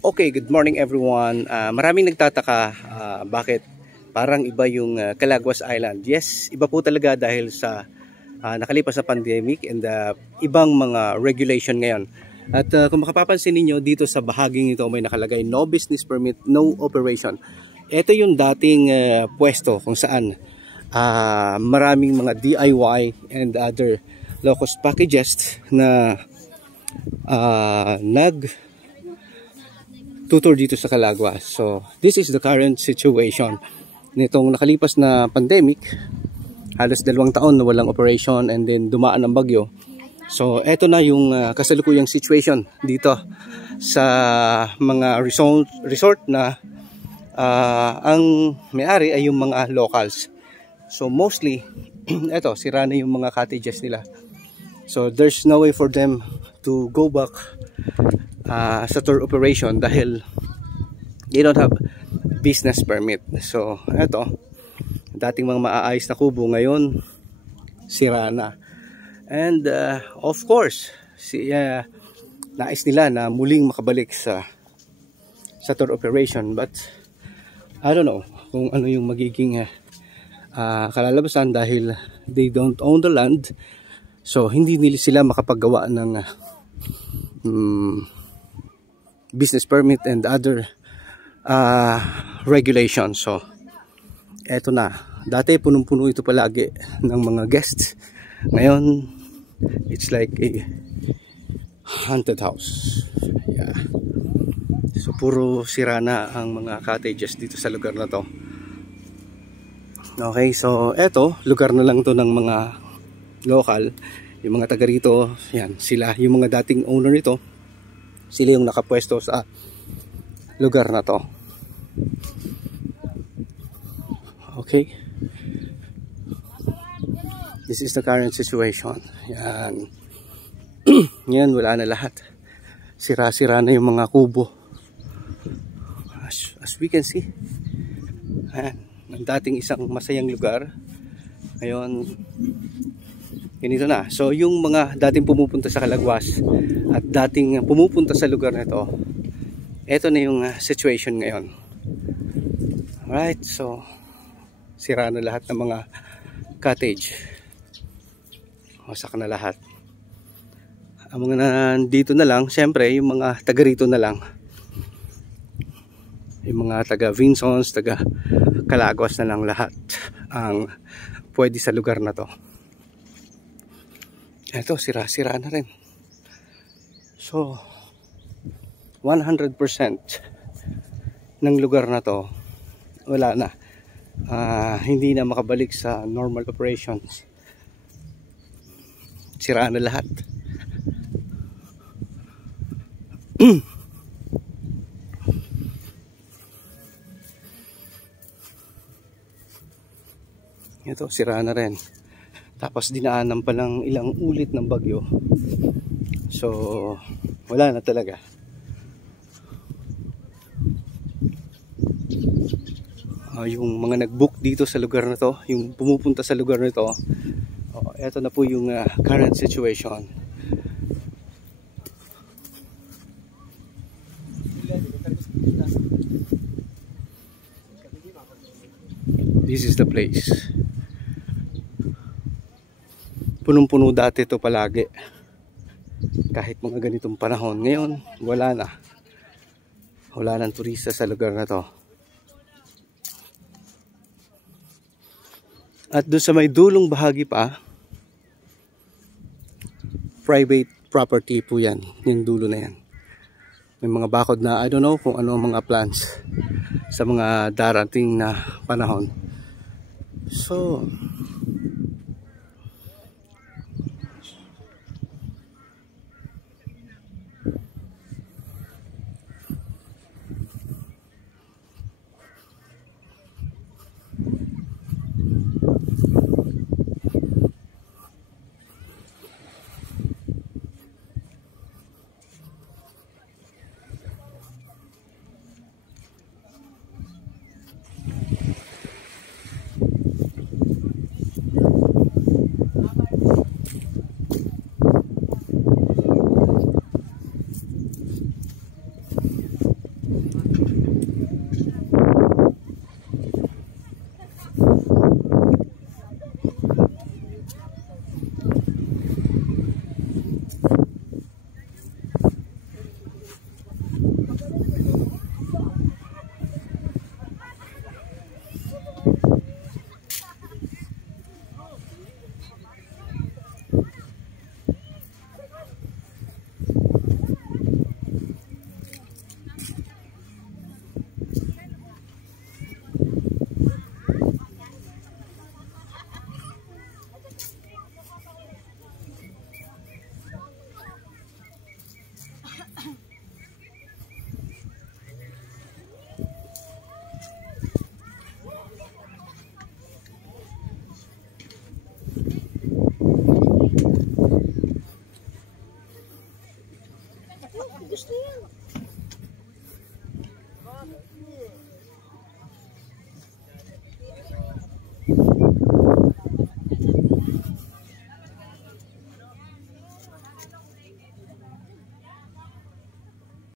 Okay, good morning everyone. Maraming nagtataka bakit parang iba yung Calaguas Island. Yes, iba po talaga dahil sa nakalipas na pandemic and ibang mga regulation ngayon. At kung makapapansin niyo dito sa bahaging ito may nakalagay no business permit, no operation. Ito yung dating pwesto kung saan maraming mga DIY and other low-cost packages na tutor dito sa Calaguas. So, this is the current situation nitong nakalipas na pandemic. Halos 2 taon na walang operation and then dumaan ang bagyo. So, eto na yung kasalukuyang situation dito sa mga resort na ang may-ari ay yung mga locals. So, mostly, eto, sira na yung mga cottages nila. So, there's no way for them to go back sa tour operation dahil they don't have business permit. So eto, dating mga maaayos na kubo ngayon sira na. And of course nais nila na muling makabalik sa tour operation, but I don't know kung ano yung magiging kalalabasan dahil they don't own the land. So hindi nila sila makapagawa ng business permit and other regulations. So eto na, dati punong-puno ito palagi ng mga guests. Ngayon it's like a haunted house. Yeah. So puro sira na ang mga cottages dito sa lugar na to. Okay, so eto, lugar na lang to ng mga local, yung mga taga rito. Yan, sila yung mga dating owner nito. Sila yung nakapwesto sa lugar na to. Okay. This is the current situation. Yan. Yan, wala na lahat. Sira-sira na yung mga kubo. As we can see. Yan. Ang dating isang masayang lugar. Ngayon, ganito na. So yung mga dating pumupunta sa Calaguas at dating pumupunta sa lugar na ito, ito na yung situation ngayon. Alright, so sira na lahat ng mga cottage. Wasak na lahat. Ang mga nandito na lang, syempre yung mga taga rito na lang. Yung mga taga Vinsons, taga Calaguas na lang lahat ang pwede sa lugar na to. Ito, sira-sira na rin. So, 100% ng lugar na to, wala na. Hindi na makabalik sa normal operations. Sira na lahat. Ito, sira na rin. Tapos dinaanan pa lang ilang ulit ng bagyo. So wala na talaga. Yung mga nag-book dito sa lugar na to, yung pumupunta sa lugar na to, eto na po yung current situation. This is the place. Punong-puno dati ito palagi. Kahit mga ganitong panahon. Ngayon, wala na. Wala nang turista sa lugar na to. At doon sa may dulong bahagi pa, private property po yan. Yung dulo na yan. May mga bakod na I don't know kung ano ang mga plans sa mga darating na panahon. So Gusto yan.